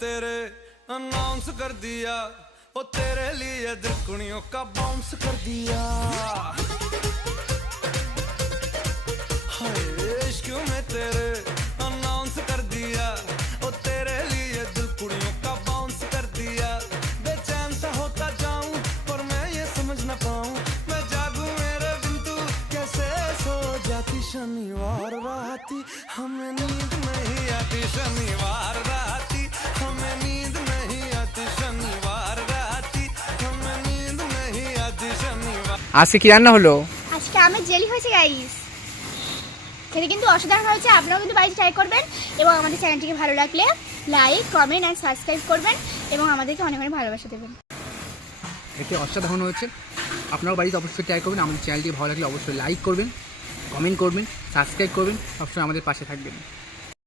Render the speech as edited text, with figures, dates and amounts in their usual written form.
तेरे अनाउंस कर दिया, ओ तेरे लिए दिल कुड़ियों का बाउंस कर दिया। हाय इश्क में तेरे अनाउंस कर दिया, ओ तेरे लिए दिल कुड़ियों का बाउंस कर दिया। बेचैन सा होता जाऊं पर मैं ये समझ न पाऊं, मैं जागूं मेरे बिन तू कैसे सो जाती। शनिवार राती हमें नींद नहीं आती, शनिवार राती हमें नींद नहीं आती, शनिवार राती हमें नींद नहीं आती, शनिवार। আজকে কি রান্না হলো? আজকে আমের জেলি হয়েছে গাইস, খেতে কিন্তু অসাধারণ হয়েছে। আপনারাও কিন্তু বাড়িতে ট্রাই করবেন এবং আমাদের চ্যানেলটিকে ভালো লাগলে লাইক, কমেন্ট অ্যান্ড সাবস্ক্রাইব করবেন এবং আমাদেরকে অনেক অনেক ভালোবাসা দেবেন। এতে অসাধারণ হয়েছে, আপনারাও বাড়িতে অবশ্যই ট্রাই করবেন। আমাদের চ্যানেলটি ভালো লাগলে অবশ্যই লাইক করবেন, কমেন্ট করবেন, সাবস্ক্রাইব করবেন, সবসময় আমাদের পাশে থাকবেন।